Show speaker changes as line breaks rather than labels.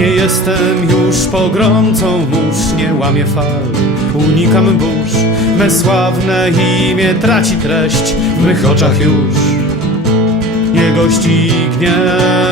Nie jestem już pogromcą mórz, nie łamię fal, unikam burz. Me sławne imię traci treść w mych oczach już. Nie gości gniew.